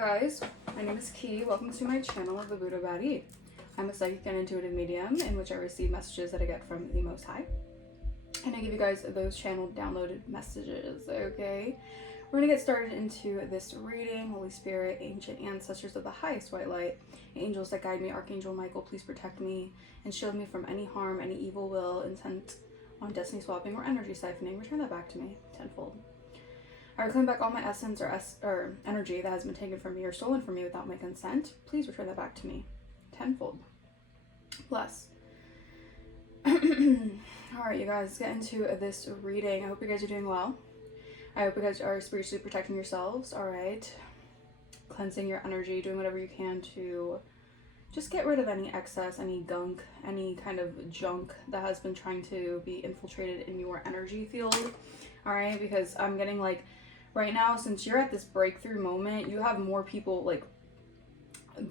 guys, my name is Ki. Welcome to my channel, The Buddhabaddiellc. I'm a psychic and intuitive medium in which I receive messages that I get from the Most High. And I give you guys those channeled downloaded messages, okay? We're going to get started into this reading. Holy Spirit, ancient ancestors of the highest white light, angels that guide me, Archangel Michael, please protect me and shield me from any harm, any evil will, intent on destiny swapping or energy siphoning. Return that back to me tenfold. I reclaim back all my essence or energy that has been taken from me or stolen from me without my consent. Please return that back to me tenfold. Bless. Alright, you guys, let's get into this reading. I hope you guys are doing well. I hope you guys are spiritually protecting yourselves, alright? Cleansing your energy, doing whatever you can to just get rid of any excess, any gunk, any kind of junk that has been trying to be infiltrated in your energy field, alright? Because I'm getting like, right now, since you're at this breakthrough moment, you have more people like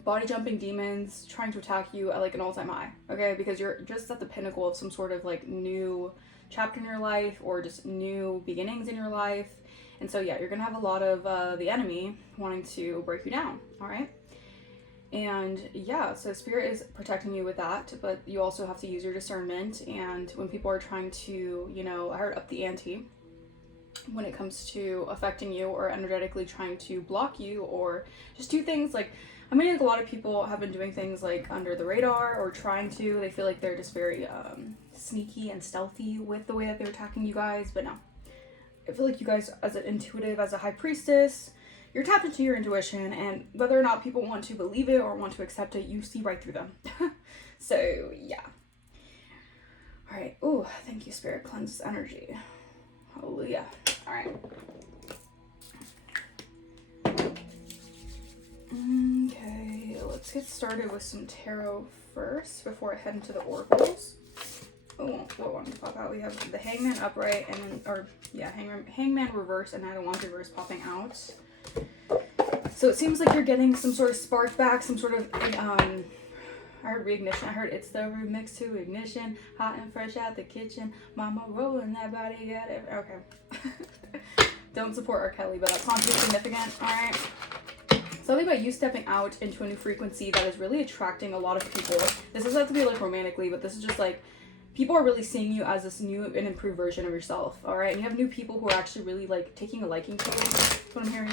body jumping demons trying to attack you at like an all-time high, okay? Because you're just at the pinnacle of some sort of like new chapter in your life or just new beginnings in your life. And so yeah, you're gonna have a lot of the enemy wanting to break you down, all right? And yeah, so spirit is protecting you with that, but you also have to use your discernment. And when people are trying to, you know, I heard up the ante when it comes to affecting you or energetically trying to block you or just do things like, I mean, like a lot of people have been doing things like under the radar or trying to, they feel like they're just very sneaky and stealthy with the way that they're attacking you guys. But no, I feel like you guys as an intuitive, as a high priestess, you're tapped into your intuition, and whether or not people want to believe it or want to accept it, you see right through them. So yeah. All right. Oh, thank you, Spirit. Cleanse energy. Hallelujah. All right. Okay, let's get started with some tarot first before I head into the oracles. Oh, what one to pop out? We have the Hangman upright and then, or yeah, Hangman reverse and Knight of Wands reverse popping out. So it seems like you're getting some sort of spark back, some sort of I heard reignition. I heard it's the remix to ignition, hot and fresh out the kitchen. Mama rolling that body, got it. Okay. Don't support R. Kelly, but that's hauntingly significant. All right. Something about you stepping out into a new frequency that is really attracting a lot of people. This doesn't have to be like romantically, but this is just like people are really seeing you as this new and improved version of yourself. All right. And you have new people who are actually really like taking a liking to you. That's what I'm hearing.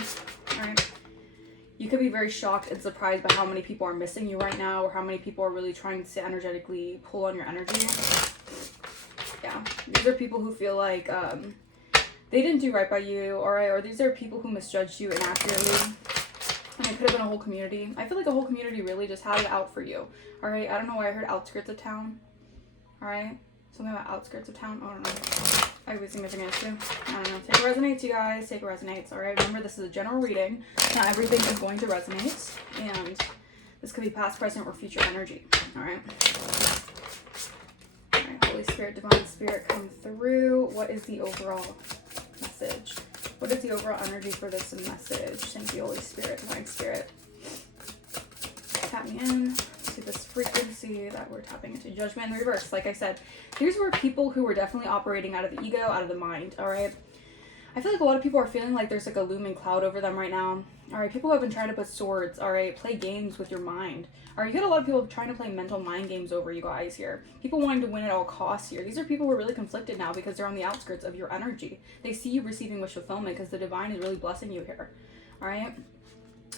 All right. You could be very shocked and surprised by how many people are missing you right now or how many people are really trying to energetically pull on your energy. Yeah. These are people who feel like they didn't do right by you, all right? Or these are people who misjudged you inaccurately. And it could have been a whole community. I feel like a whole community really just had it out for you, all right? I don't know why I heard outskirts of town, all right? Something about outskirts of town. I don't know. I have significance too. I don't know. Take it resonates, you guys. Take it resonates. All right. Remember, this is a general reading. Not everything is going to resonate, and this could be past, present, or future energy. All right. All right. Holy Spirit, Divine Spirit, come through. What is the overall message? What is the overall energy for this message? Thank you, Holy Spirit, Divine Spirit. Tap me in to this frequency that we're tapping into. Judgment in reverse. Like I said, these were people who were definitely operating out of the ego, out of the mind, all right? I feel like a lot of people are feeling like there's like a looming cloud over them right now, all right? People have been trying to put swords, all right? Play games with your mind, all right? You got a lot of people trying to play mental mind games over you guys here. People wanting to win at all costs here. These are people who are really conflicted now because they're on the outskirts of your energy. They see you receiving wish fulfillment because the divine is really blessing you here, all right?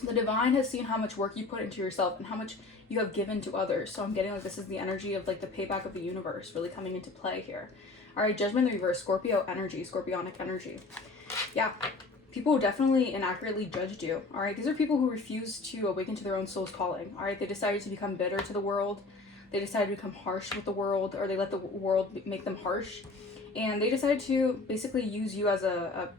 The divine has seen how much work you put into yourself and how much you have given to others. So I'm getting like this is the energy of like the payback of the universe really coming into play here. All right, Judgment in the reverse, Scorpio energy, Scorpionic energy. Yeah, people definitely inaccurately judged you. All right, these are people who refuse to awaken to their own soul's calling. All right, they decided to become bitter to the world. They decided to become harsh with the world, or they let the world make them harsh. And they decided to basically use you as a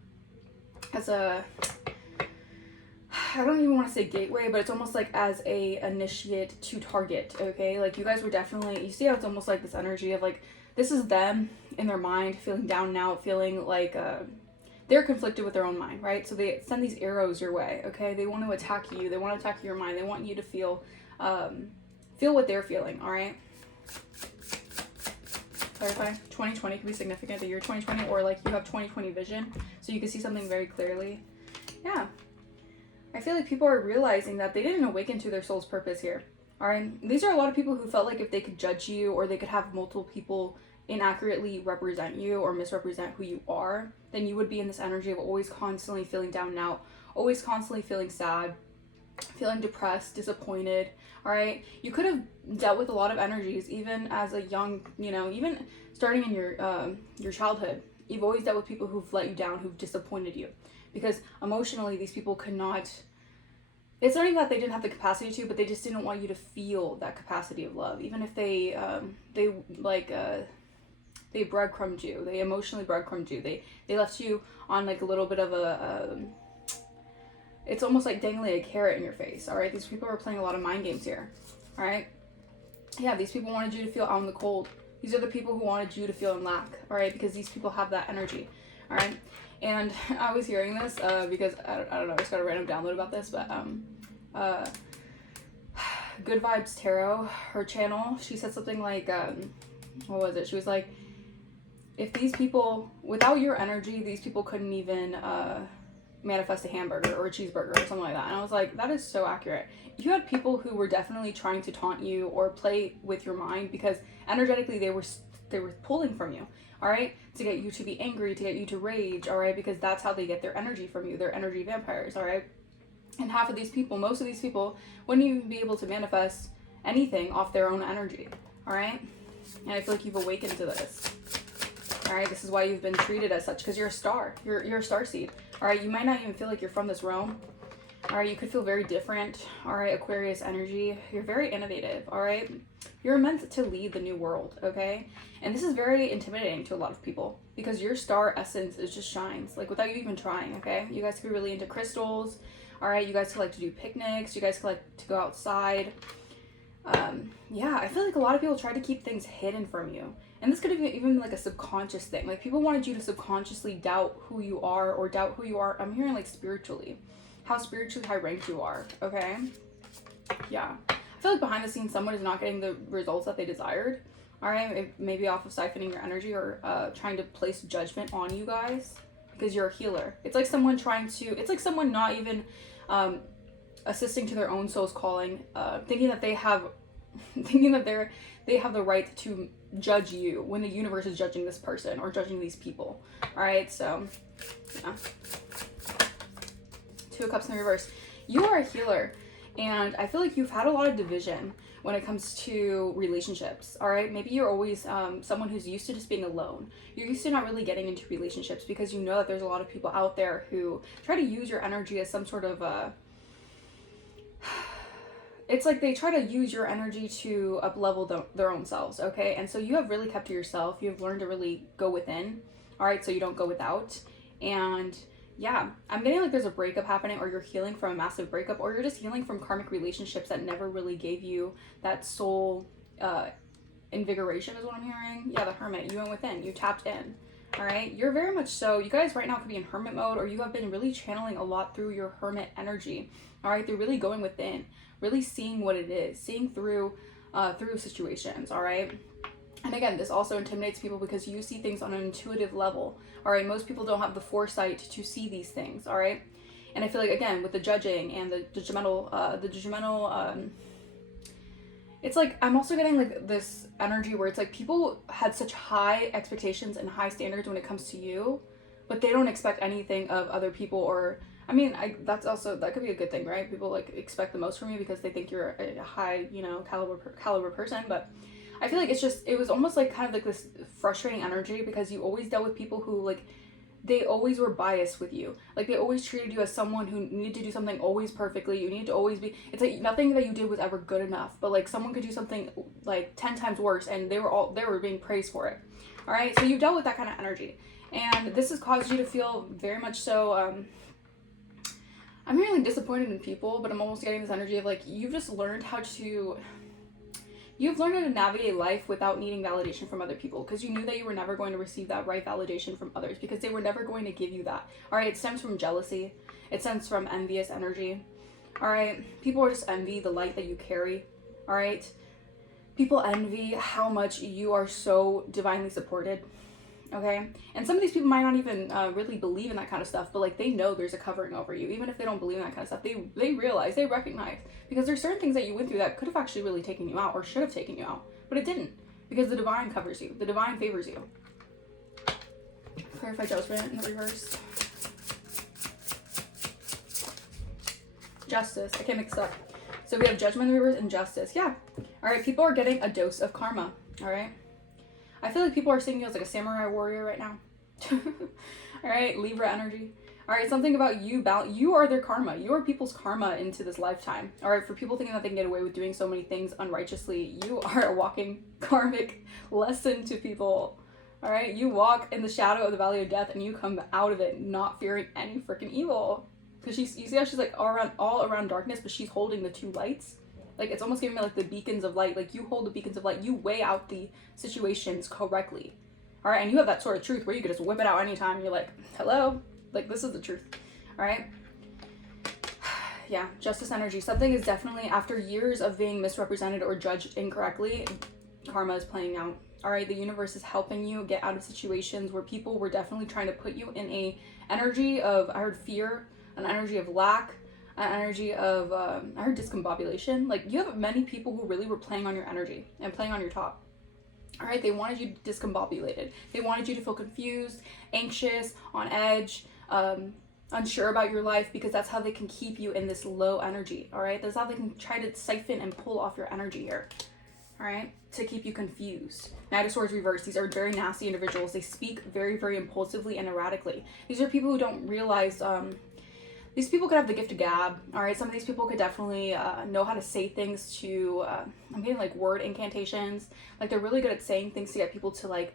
I don't even want to say gateway, but it's almost like as a initiate to target, okay? Like you guys were definitely, you see how it's almost like this energy of like, this is them in their mind, feeling down and out, feeling like they're conflicted with their own mind, right? So they send these arrows your way, okay? They want to attack you. They want to attack your mind. They want you to feel what they're feeling, all right? Clarify, 2020 could be significant, the year 2020, or like you have 2020 vision, so you can see something very clearly. Yeah. I feel like people are realizing that they didn't awaken to their soul's purpose here. All right, these are a lot of people who felt like if they could judge you, or they could have multiple people inaccurately represent you or misrepresent who you are, then you would be in this energy of always constantly feeling down and out, always constantly feeling sad, feeling depressed, disappointed. All right, you could have dealt with a lot of energies even as a young, even starting in your childhood. You've always dealt with people who've let you down, who've disappointed you, because emotionally these people could not. It's not even that they didn't have the capacity to, but they just didn't want you to feel that capacity of love. Even if they breadcrumbed you, they emotionally breadcrumbed you. They left you on like a little bit of it's almost like dangling a carrot in your face. All right, these people are playing a lot of mind games here. All right, yeah, these people wanted you to feel out in the cold. These are the people who wanted you to feel in lack. All right, because these people have that energy. All right. And I was hearing this because I don't know, I just got a random download about this, but Good Vibes Tarot, her channel, she said something like, what was it? She was like, if these people, without your energy, these people couldn't even manifest a hamburger or a cheeseburger or something like that. And I was like, that is so accurate. You had people who were definitely trying to taunt you or play with your mind because energetically they were pulling from you. All right, to get you to be angry, to get you to rage, all right, because that's how they get their energy from you. They're energy vampires, all right? And half of these people, most of these people, wouldn't even be able to manifest anything off their own energy, all right? And I feel like you've awakened to this, all right? This is why you've been treated as such, because you're a star. You're a star seed, all right? You might not even feel like you're from this realm, all right? You could feel very different, all right? Aquarius energy. You're very innovative, all right? You're meant to lead the new world, okay? And this is very intimidating to a lot of people because your star essence is just shines, like without you even trying, okay? You guys could be really into crystals, all right? You guys could like to do picnics. You guys could like to go outside. Yeah, I feel like a lot of people try to keep things hidden from you. And this could have even like a subconscious thing. Like people wanted you to subconsciously doubt who you are or doubt who you are. I'm hearing like spiritually, how spiritually high ranked you are, okay? Yeah. I feel like behind the scenes, someone is not getting the results that they desired. All right, maybe off of siphoning your energy or trying to place judgment on you guys because you're a healer. It's like someone it's like someone not even assisting to their own soul's calling, thinking that they have the right to judge you when the universe is judging this person or judging these people. All right, so yeah. Two of Cups in reverse. You are a healer. And I feel like you've had a lot of division when it comes to relationships, all right? Maybe you're always someone who's used to just being alone. You're used to not really getting into relationships because you know that there's a lot of people out there who try to use your energy as some sort of it's like they try to use your energy to up-level their own selves, okay? And so you have really kept to yourself. You've learned to really go within, all right? So you don't go without. And yeah, I'm getting like there's a breakup happening, or you're healing from a massive breakup, or you're just healing from karmic relationships that never really gave you that soul invigoration is what I'm hearing. Yeah, the Hermit, you went within, you tapped in. All right, you're very much so. You guys right now could be in hermit mode, or you have been really channeling a lot through your hermit energy. All right, they're really going within, really seeing what it is, seeing through situations. All right. And again, this also intimidates people because you see things on an intuitive level, all right? Most people don't have the foresight to see these things, all right? And I feel like, again, with the judging and the judgmental, it's like, I'm also getting like this energy where it's like people had such high expectations and high standards when it comes to you, but they don't expect anything of other people. Or, I mean, that could be a good thing, right? People like expect the most from you because they think you're a high, caliber person, but I feel like it was almost like kind of like this frustrating energy because you always dealt with people who like, they always were biased with you. Like they always treated you as someone who needed to do something always perfectly. You need to always be, it's like nothing that you did was ever good enough, but like someone could do something like 10 times worse and they were being praised for it. All right. So you dealt with that kind of energy, and this has caused you to feel very much so, I'm really disappointed in people, but I'm almost getting this energy of like, you've learned how to navigate life without needing validation from other people because you knew that you were never going to receive that right validation from others because they were never going to give you that. All right, it stems from jealousy. It stems from envious energy. All right, people are just envy the light that you carry. All right, people envy how much you are so divinely supported. okay? And some of these people might not even really believe in that kind of stuff, but like they know there's a covering over you. Even if they don't believe in that kind of stuff, they realize, they recognize, because there's certain things that you went through that could have actually really taken you out, or should have taken you out, but it didn't, because the divine covers you. The divine favors you. Clarify judgment in the reverse. Justice. I can't mix up. So we have judgment in the reverse and justice. Yeah. All right. People are getting a dose of karma. All right. I feel like people are seeing you as like a samurai warrior right now. All right. Libra energy. All right. Something about you. You are their karma. You are people's karma into this lifetime. All right. For people thinking that they can get away with doing so many things unrighteously, you are a walking karmic lesson to people. All right. You walk in the shadow of the valley of death and you come out of it not fearing any freaking evil. Because you see how she's like all around darkness, but she's holding the two lights. Like, it's almost giving me like the beacons of light. Like, you hold the beacons of light. You weigh out the situations correctly. All right. And you have that sort of truth where you could just whip it out anytime. You're like, hello, like, this is the truth. All right. Yeah. Justice energy. Something is definitely, after years of being misrepresented or judged incorrectly, karma is playing out. All right. The universe is helping you get out of situations where people were definitely trying to put you in a energy of, I heard fear, an energy of lack, an energy of, I heard discombobulation. Like, you have many people who really were playing on your energy and playing on your top. All right, they wanted you discombobulated. They wanted you to feel confused, anxious, on edge, unsure about your life, because that's how they can keep you in this low energy. All right, that's how they can try to siphon and pull off your energy here. All right, to keep you confused. Knight of Swords reversed. These are very nasty individuals. They speak very, very impulsively and erratically. These are people who don't realize, these people could have the gift of gab. All right, some of these people could definitely know how to say things to, I'm getting like word incantations. Like, they're really good at saying things to get people to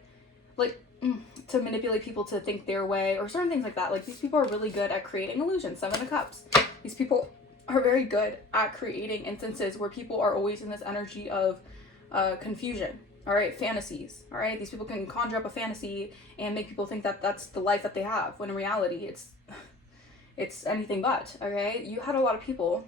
to manipulate people to think their way, or certain things like that. Like, these people are really good at creating illusions. Seven of Cups. These people are very good at creating instances where people are always in this energy of confusion. All right, fantasies. All right, these people can conjure up a fantasy and make people think that that's the life that they have, when in reality it's anything but. Okay, you had a lot of people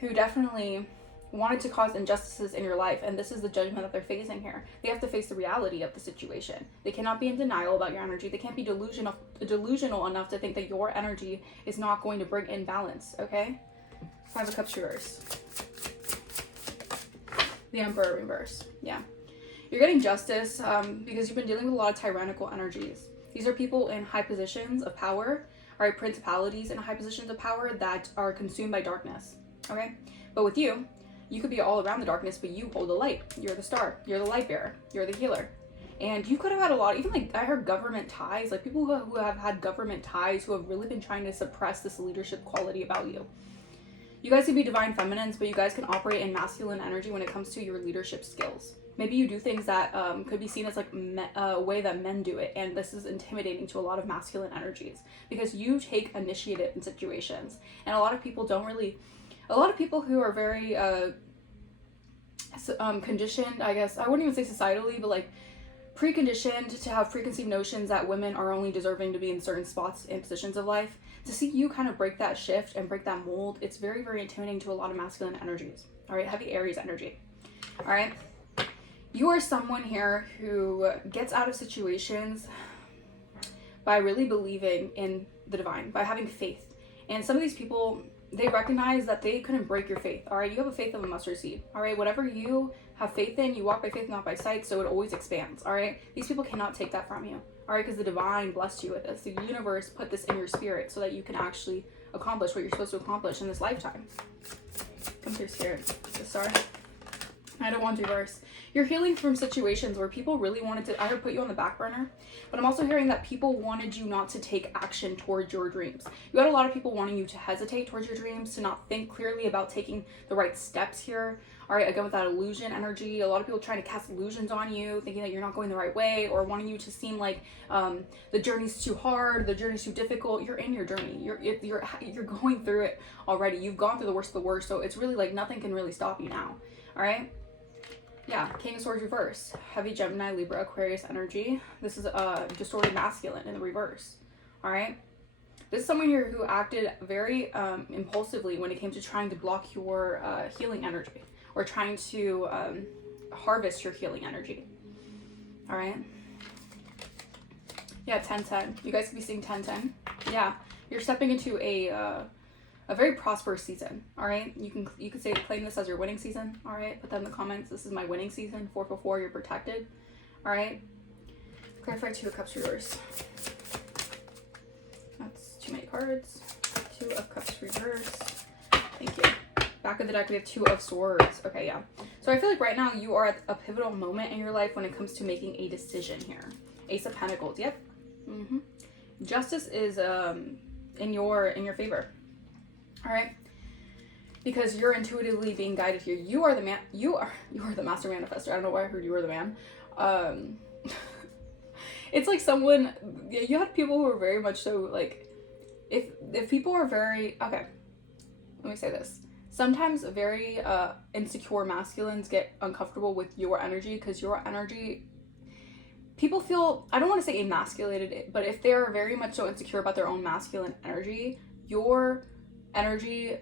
who definitely wanted to cause injustices in your life, and this is the judgment that they're facing here. They have to face the reality of the situation. They cannot be in denial about your energy. They can't be delusional enough to think that your energy is not going to bring in balance. Okay, Five of Cups reverse. The Emperor reverse. Yeah, you're getting justice because you've been dealing with a lot of tyrannical energies. These are people in high positions of power. All right, principalities in high positions of power that are consumed by darkness. Okay, but with you, you could be all around the darkness, but you hold the light. You're the star. You're the light bearer. You're the healer. And you could have had a lot, even like I heard government ties, like people who have had government ties, who have really been trying to suppress this leadership quality about you. You guys could be divine feminines, but you guys can operate in masculine energy when it comes to your leadership skills. Maybe you do things that could be seen as like a way that men do it, and this is intimidating to a lot of masculine energies because you take initiative in situations, and a lot of people don't really. A lot of people who are very conditioned, I guess I wouldn't even say societally, but like preconditioned to have preconceived notions that women are only deserving to be in certain spots and positions of life. To see you kind of break that shift and break that mold, it's very, very intimidating to a lot of masculine energies. All right, heavy Aries energy. All right. You are someone here who gets out of situations by really believing in the divine, by having faith. And some of these people, they recognize that they couldn't break your faith. All right, you have a faith of a mustard seed. All right, whatever you have faith in, you walk by faith, not by sight, so it always expands. All right, these people cannot take that from you. All right, because the divine blessed you with this. The universe put this in your spirit so that you can actually accomplish what you're supposed to accomplish in this lifetime. Come through, Spirit. The Star. I don't want to reverse. You're healing from situations where people really wanted to, I heard, put you on the back burner, but I'm also hearing that people wanted you not to take action towards your dreams. You had a lot of people wanting you to hesitate towards your dreams, to not think clearly about taking the right steps here. All right, again, with that illusion energy, a lot of people trying to cast illusions on you, thinking that you're not going the right way, or wanting you to seem like the journey's too hard, the journey's too difficult. You're in your journey. You're going through it already. You've gone through the worst of the worst, so it's really like nothing can really stop you now. All right. Yeah, King of Swords reverse. Heavy Gemini, Libra, Aquarius energy. This is distorted masculine in the reverse. All right. This is someone here who acted very impulsively when it came to trying to block your healing energy, or trying to harvest your healing energy. All right. Yeah, 10-10. You guys could be seeing 10-10. Yeah, you're stepping into a very prosperous season. All right, you can say claim this as your winning season. All right, put that in the comments. This is my winning season. 444. You're protected. All right. Clarify 2 of Cups reverse. That's too many cards. 2 of Cups reverse. Thank you. Back of the deck, we have 2 of Swords. Okay, yeah. So I feel like right now you are at a pivotal moment in your life when it comes to making a decision here. Ace of Pentacles. Yep. Justice is in your favor. All right. Because you're intuitively being guided here. You are the man. You are the master manifestor. I don't know why I heard you are the man. It's like someone. You had people who are very much so like. If people are very okay. Let me say this. Sometimes very insecure masculines get uncomfortable with your energy because your energy, people feel, I don't want to say emasculated, but if they're very much so insecure about their own masculine energy, your energy,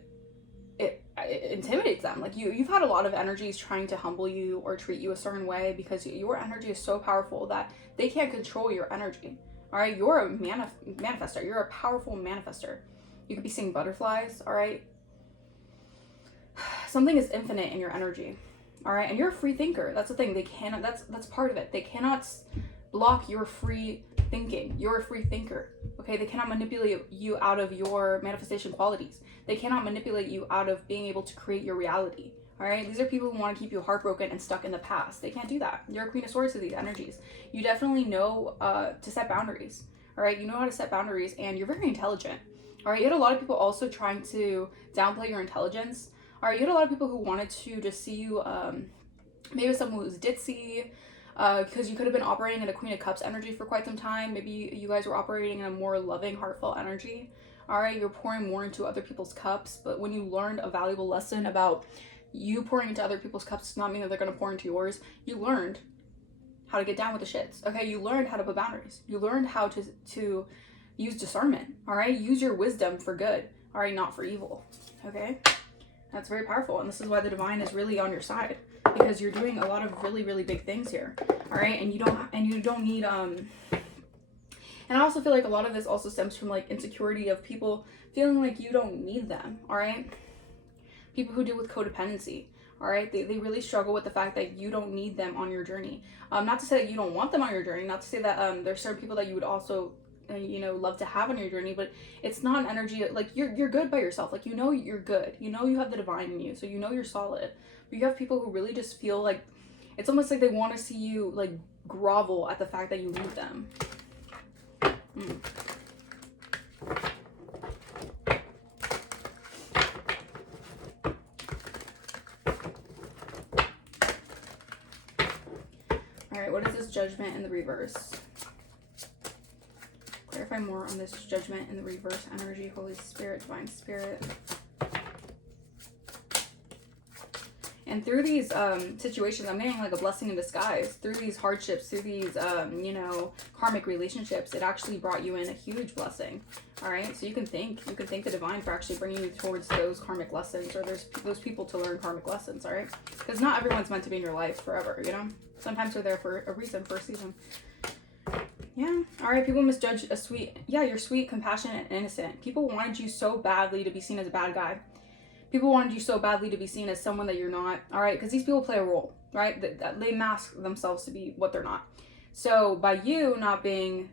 it intimidates them. Like you've had a lot of energies trying to humble you or treat you a certain way because your energy is so powerful that they can't control your energy. All right, you're a manifestor. You're a powerful manifestor. You could be seeing butterflies. All right. Something is infinite in your energy. All right, and you're a free thinker. That's the thing. They cannot. That's part of it. They cannot block your free thinking. You're a free thinker. Okay, they cannot manipulate you out of your manifestation qualities. They cannot manipulate you out of being able to create your reality. All right, these are people who want to keep you heartbroken and stuck in the past. They can't do that. You're a Queen of Swords with these energies. You definitely know to set boundaries. All right, you know how to set boundaries, and you're very intelligent. All right, you had a lot of people also trying to downplay your intelligence. All right, you had a lot of people who wanted to just see you, maybe someone who's ditzy, because you could have been operating in a Queen of Cups energy for quite some time. Maybe you guys were operating in a more loving, heartfelt energy. All right, you're pouring more into other people's cups, but when you learned a valuable lesson about you pouring into other people's cups does not mean that they're going to pour into yours. You learned how to get down with the shits. Okay, you learned how to put boundaries. You learned how to use discernment. All right, use your wisdom for good. All right, not for evil. Okay. That's very powerful, and this is why the divine is really on your side, because you're doing a lot of really, really big things here. All right, and you don't need and I also feel like a lot of this also stems from like insecurity of people feeling like you don't need them. All right, people who deal with codependency. All right, they really struggle with the fact that you don't need them on your journey. Not to say that you don't want them on your journey. Not to say that there's certain people that you would also love to have on your journey, but it's not an energy like you're good by yourself. Like, you're good, you have the divine in you, so you're solid. But you have people who really just feel like it's almost like they want to see you like grovel at the fact that you need them. All right, what is this Judgment in the reverse? Clarify more on this Judgment in the reverse energy. Holy Spirit, Divine Spirit. And through these situations, I'm getting like a blessing in disguise. Through these hardships, through these, karmic relationships, it actually brought you in a huge blessing. All right, so you can thank the divine for actually bringing you towards those karmic lessons, or there's those people to learn karmic lessons. All right, because not everyone's meant to be in your life forever. Sometimes they're there for a reason, for a season. Yeah. All right. People misjudge you're sweet, compassionate, and innocent. People wanted you so badly to be seen as a bad guy. People wanted you so badly to be seen as someone that you're not. All right. Because these people play a role, right? They mask themselves to be what they're not. So by you not being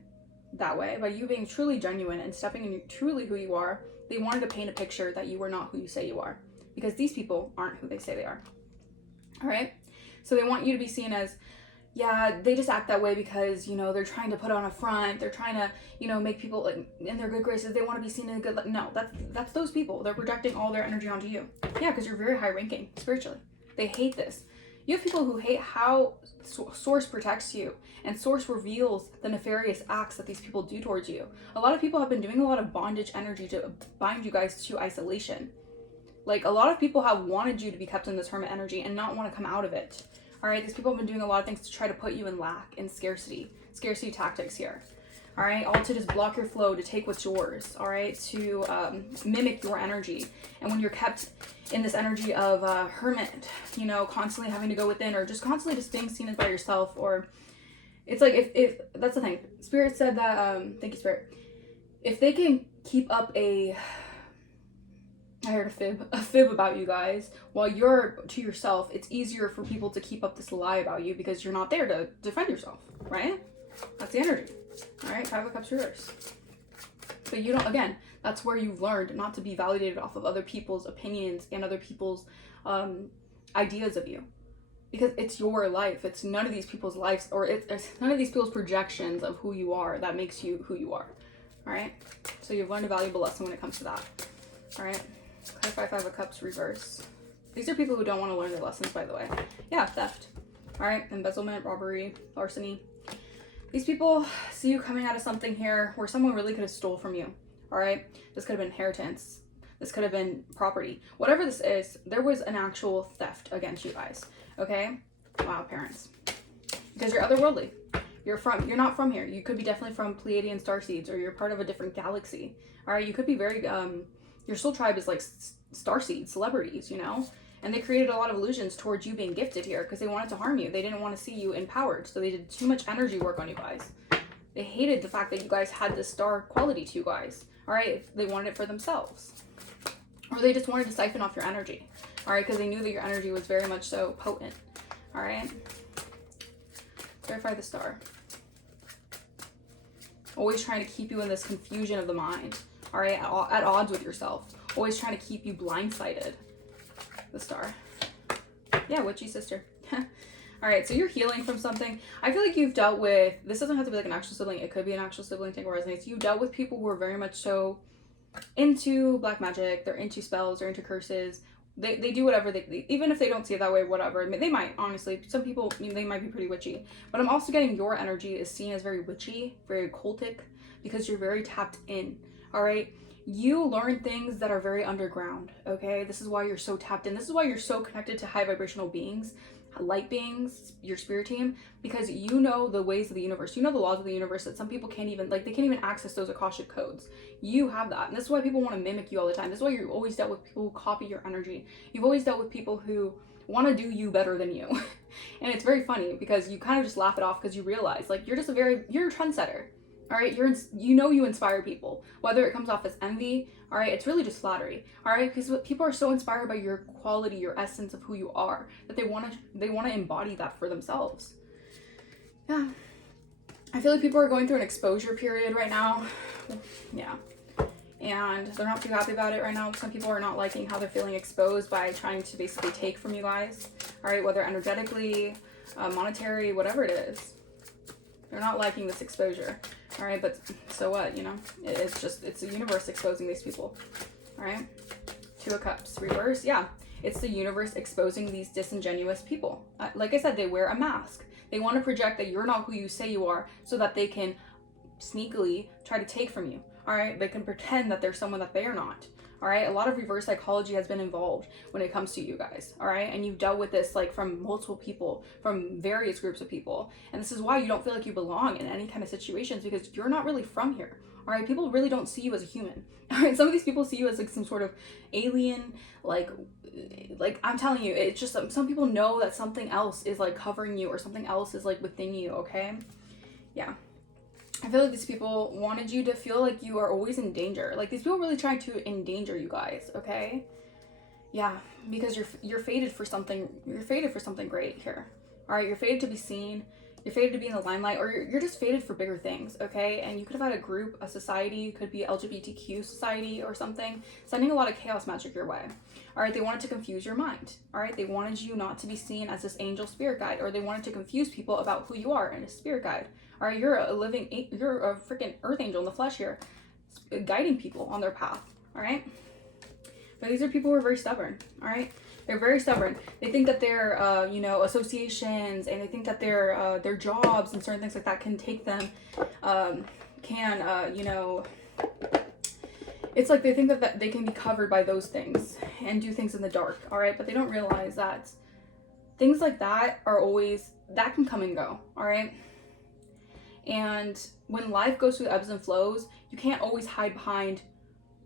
that way, by you being truly genuine and stepping in truly who you are, they wanted to paint a picture that you were not who you say you are. Because these people aren't who they say they are. All right. So they want you to be seen as, yeah, they just act that way because, they're trying to put on a front. They're trying to, make people like in their good graces. They want to be seen in a good light. No, that's those people. They're projecting all their energy onto you. Yeah, because you're very high ranking spiritually. They hate this. You have people who hate how Source protects you, and Source reveals the nefarious acts that these people do towards you. A lot of people have been doing a lot of bondage energy to bind you guys to isolation. Like, a lot of people have wanted you to be kept in this hermit energy and not want to come out of it. All right, these people have been doing a lot of things to try to put you in lack and scarcity tactics here. All right, all to just block your flow, to take what's yours. All right, to mimic your energy. And when you're kept in this energy of hermit, constantly having to go within, or just constantly just being seen as by yourself, or It's like if that's the thing. Spirit said that, thank you, Spirit. If they can keep up I heard a fib about you guys while you're to yourself, it's easier for people to keep up this lie about you because you're not there to defend yourself, right? That's the energy. All right, 5 of Cups reverse. But you don't, again, that's where you've learned not to be validated off of other people's opinions and other people's ideas of you. Because it's your life. It's none of these people's lives, or it's none of these people's projections of who you are that makes you who you are. All right? So you've learned a valuable lesson when it comes to that. All right? Clarify 5 of Cups reverse. These are people who don't want to learn their lessons, by the way. Yeah, theft. All right? Embezzlement, robbery, larceny. These people see you coming out of something here where someone really could have stole from you. All right? This could have been inheritance. This could have been property. Whatever this is, there was an actual theft against you guys. Okay? Wow, parents. Because you're otherworldly. You're not from here. You could be definitely from Pleiadian starseeds, or you're part of a different galaxy. All right? You could be very, your soul tribe is like starseeds, celebrities, you know? And they created a lot of illusions towards you being gifted here because they wanted to harm you. They didn't want to see you empowered. So they did too much energy work on you guys. They hated the fact that you guys had this star quality to you guys. All right? They wanted it for themselves. Or they just wanted to siphon off your energy. All right, because they knew that your energy was very much so potent. All right. Clarify the star. Always trying to keep you in this confusion of the mind. All right, at odds with yourself. Always trying to keep you blindsided. The star. Yeah, witchy sister. All right, so you're healing from something. I feel like you've dealt with, this doesn't have to be like an actual sibling. It could be an actual sibling thing or resonates. You've dealt with people who are very much so into black magic. They're into spells. They're into curses. They do whatever they, even if they don't see it that way, whatever. I mean, they might, honestly, some people, I mean, they might be pretty witchy, but I'm also getting your energy is seen as very witchy, very occultic, because you're very tapped in. All right. You learn things that are very underground. Okay. This is why you're so tapped in. This is why you're so connected to high vibrational beings, light beings, your spirit team, because you know the ways of the universe. You know the laws of the universe that some people can't even, like, they can't even access those Akashic codes. You have that. And this is why people want to mimic you all the time. This is why you've always dealt with people who copy your energy. You've always dealt with people who want to do you better than you. And it's very funny because you kind of just laugh it off because you realize, like, you're a trendsetter. All right, you inspire people, whether it comes off as envy. All right, it's really just flattery. All right, because people are so inspired by your quality, your essence of who you are, that they want to embody that for themselves. Yeah, I feel like people are going through an exposure period right now. Yeah, and they're not too happy about it right now. Some people are not liking how they're feeling exposed by trying to basically take from you guys. All right, whether energetically, monetary, whatever it is, they're not liking this exposure. All right, but so what, you know? It's the universe exposing these people. All right? 2 of Cups, reverse. Yeah, it's the universe exposing these disingenuous people. Like I said, they wear a mask. They want to project that you're not who you say you are so that they can sneakily try to take from you. All right? They can pretend that they're someone that they are not. All right? A lot of reverse psychology has been involved when it comes to you guys. All right? And you've dealt with this like from multiple people, from various groups of people. And this is why you don't feel like you belong in any kind of situations, because you're not really from here. All right? People really don't see you as a human. All right? Some of these people see you as like some sort of alien, like I'm telling you, it's just some people know that something else is like covering you or something else is like within you. Okay? Yeah. I feel like these people wanted you to feel like you are always in danger. Like these people really trying to endanger you guys, okay? Yeah, because you're fated for something. You're fated for something great here. All right, you're fated to be seen. You're fated to be in the limelight, or you're just fated for bigger things, okay? And you could have had a group, a society, could be LGBTQ society or something, sending a lot of chaos magic your way. All right, they wanted to confuse your mind. All right, they wanted you not to be seen as this angel spirit guide, or they wanted to confuse people about who you are and a spirit guide. All right, you're a freaking earth angel in the flesh here, guiding people on their path. All right, but these are people who are very stubborn. All right, they're very stubborn. They think that their associations, and they think that their jobs and certain things like that can take them, it's like they think that they can be covered by those things and do things in the dark. All right, but they don't realize that things like that that can come and go. All right. And when life goes through ebbs and flows, you can't always hide behind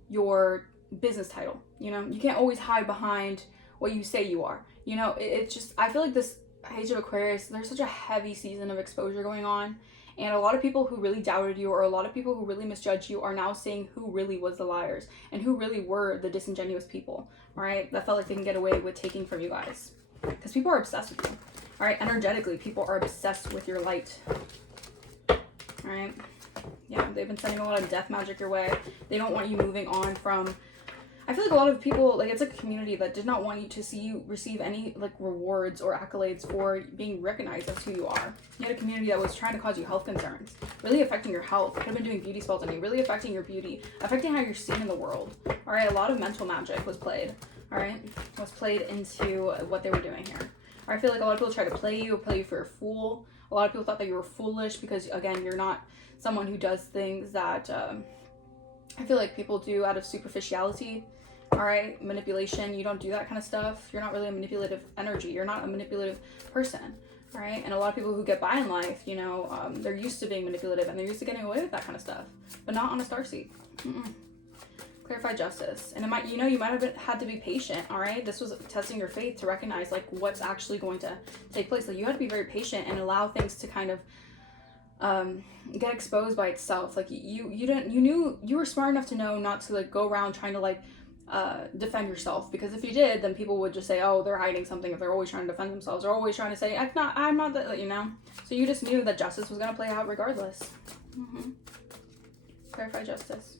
your business title. You know, you can't always hide behind what you say you are. You know, it's just, I feel like this Age of Aquarius, there's such a heavy season of exposure going on. And a lot of people who really doubted you, or a lot of people who really misjudged you, are now seeing who really was the liars and who really were the disingenuous people, all right, that felt like they can get away with taking from you guys. Because people are obsessed with you, all right? Energetically, people are obsessed with your light, all right? Yeah, they've been sending a lot of death magic your way. They don't want you moving on from... I feel like a lot of people, like, it's like a community that did not want you to see you receive any, like, rewards or accolades for being recognized as who you are. You had a community that was trying to cause you health concerns, really affecting your health, could have been doing beauty spells on you, really affecting your beauty, affecting how you're seen in the world. All right, a lot of mental magic was played, all right, was played into what they were doing here. I feel like a lot of people try to play you for a fool. A lot of people thought that you were foolish because, again, you're not someone who does things that I feel like people do out of superficiality. All right, manipulation, you don't do that kind of stuff. You're not really a manipulative energy. You're not a manipulative person, all right? And a lot of people who get by in life, you know, they're used to being manipulative and they're used to getting away with that kind of stuff, but not on a starseed. Clarify justice. And it might, you know, you might have had to be patient, all right? This was testing your faith to recognize, like, what's actually going to take place. Like, you had to be very patient and allow things to kind of get exposed by itself. Like, you knew, you were smart enough to know not to, like, go around trying to, like, defend yourself, because if you did, then people would just say, oh, they're hiding something. If they're always trying to defend themselves, they're always trying to say, I'm not that, you know. So you just knew that justice was going to play out regardless. Clarify justice.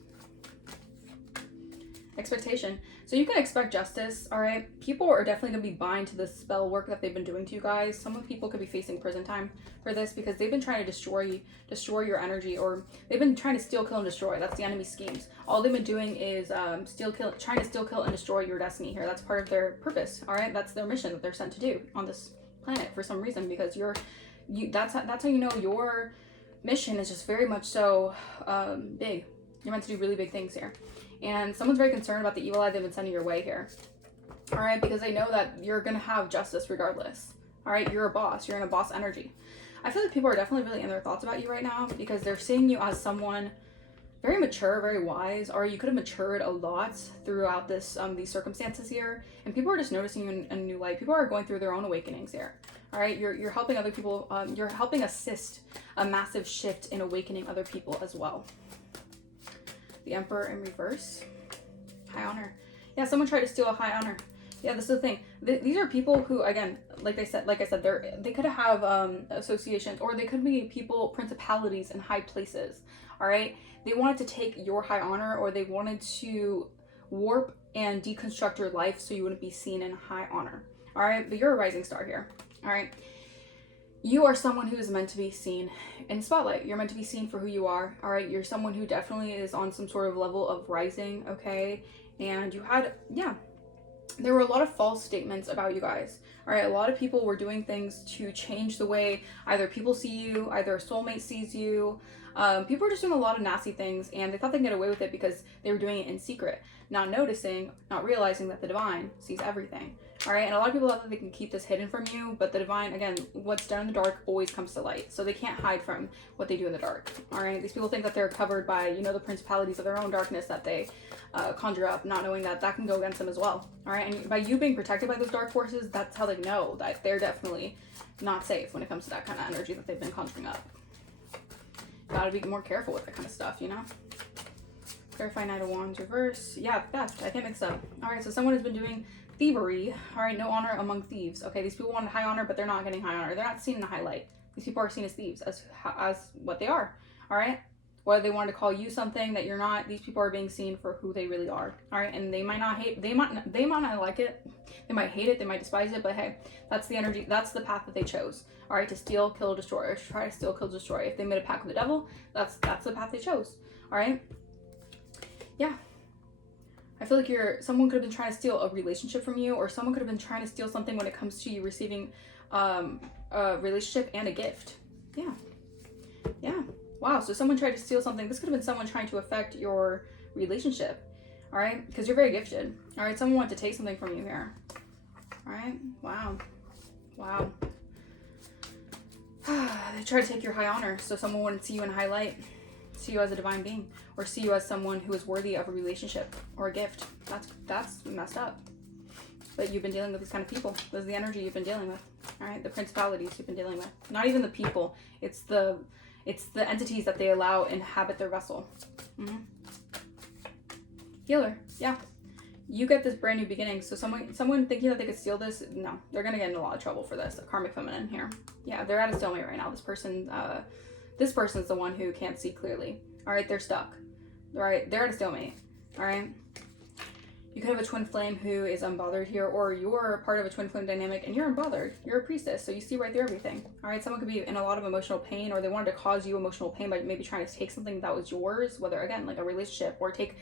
Expectation. So you can expect justice, all right? People are definitely going to be buying to the spell work that they've been doing to you guys. Some of people could be facing prison time for this because they've been trying to destroy your energy, or they've been trying to steal, kill, and destroy. That's the enemy's schemes. All they've been doing is trying to steal, kill, and destroy your destiny here. That's part of their purpose, all right? That's their mission that they're sent to do on this planet for some reason, because that's how you know your mission is just very much so big. You're meant to do really big things here. And someone's very concerned about the evil eye they've been sending your way here. All right, because they know that you're going to have justice regardless. All right, you're a boss. You're in a boss energy. I feel like people are definitely really in their thoughts about you right now because they're seeing you as someone very mature, very wise, or you could have matured a lot throughout this these circumstances here. And people are just noticing you in a new light. People are going through their own awakenings here. All right, you're helping other people. You're helping assist a massive shift in awakening other people as well. The Emperor in reverse. High honor. Yeah, someone tried to steal a high honor. Yeah, this is the thing. These are people who, again, like I said, they could have associations, or they could be people, principalities in high places. All right, they wanted to take your high honor, or they wanted to warp and deconstruct your life so you wouldn't be seen in high honor. All right, but you're a rising star here. All right. You are someone who is meant to be seen in the spotlight. You're meant to be seen for who you are, all right? You're someone who definitely is on some sort of level of rising, okay? And you had, yeah, there were a lot of false statements about you guys, all right? A lot of people were doing things to change the way either people see you, either a soulmate sees you. People were just doing a lot of nasty things, and they thought they could get away with it because they were doing it in secret, not noticing, not realizing that the divine sees everything. All right, and a lot of people thought that they can keep this hidden from you, but the divine, again, what's done in the dark always comes to light. So they can't hide from what they do in the dark. All right, these people think that they're covered by, you know, the principalities of their own darkness that they conjure up, not knowing that that can go against them as well. All right, and by you being protected by those dark forces, that's how they know that they're definitely not safe when it comes to that kind of energy that they've been conjuring up. Gotta be more careful with that kind of stuff, you know? Clarify Knight of Wands reverse. Yeah, theft. I can't mix up. All right, so someone has been doing thievery. All right, no honor among thieves. Okay, these people wanted high honor, but they're not getting high honor. They're not seen in the highlight. These people are seen as thieves, as what they are. All right, whether they wanted to call you something that you're not, these people are being seen for who they really are. All right, and they might not hate. They might not like it. They might hate it. They might despise it. But hey, that's the energy. That's the path that they chose. All right, to steal, kill, destroy, or try to steal, kill, destroy. If they made a pact with the devil, that's the path they chose. All right. Yeah. I feel like someone could have been trying to steal a relationship from you, or someone could have been trying to steal something when it comes to you receiving a relationship and a gift. Yeah. Yeah. Wow. So someone tried to steal something. This could have been someone trying to affect your relationship. All right. Because you're very gifted. All right. Someone wanted to take something from you here. All right. Wow. Wow. They tried to take your high honor so someone wouldn't see you in high light. See you as a divine being, or see you as someone who is worthy of a relationship or a gift. That's messed up. But you've been dealing with these kind of people. This is the energy you've been dealing with. All right, the principalities you've been dealing with. Not even the people. It's the entities that they allow inhabit their vessel. Healer, yeah. You get this brand new beginning. So someone thinking that they could steal this, no, they're gonna get in a lot of trouble for this. A karmic feminine here. Yeah, they're at a stalemate right now. This person's the one who can't see clearly. All right, they're stuck. All right, they're at a stalemate. All right. You could have a twin flame who is unbothered here, or you're part of a twin flame dynamic and you're unbothered. You're a priestess, so you see right through everything. All right, someone could be in a lot of emotional pain, or they wanted to cause you emotional pain by maybe trying to take something that was yours, whether, again, like a relationship, or take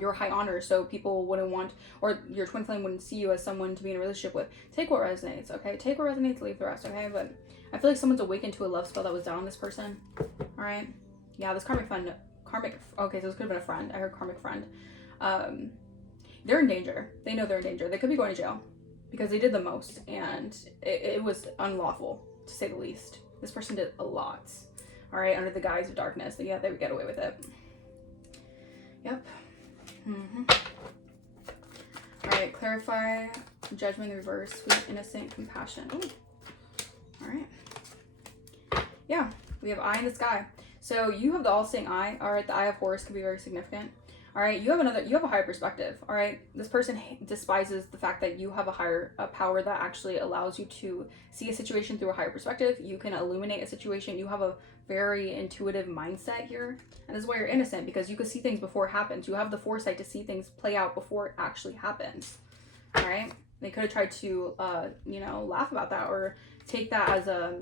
your high honor, so people wouldn't want, or your twin flame wouldn't see you as someone to be in a relationship with. Take what resonates, okay? Take what resonates, leave the rest, okay? But I feel like someone's awakened to a love spell that was down on this person. All right? Yeah, this karmic, okay, so this could have been a friend. I heard karmic friend. They're in danger. They know they're in danger. They could be going to jail because they did the most, and it was unlawful, to say the least. This person did a lot, all right, under the guise of darkness. And yeah, they would get away with it. Yep. All right, clarify, judgment in reverse, sweet, innocent, compassion. Ooh. All right. Yeah, we have eye in the sky. So you have the all-seeing eye. All right, the eye of Horus could be very significant. All right, you have a higher perspective. All right, this person despises the fact that you have a power that actually allows you to see a situation through a higher perspective. You can illuminate a situation. You have a very intuitive mindset here, and this is why you're innocent, because you can see things before it happens. You have the foresight to see things play out before it actually happens. All right, they could have tried to, laugh about that or take that as a,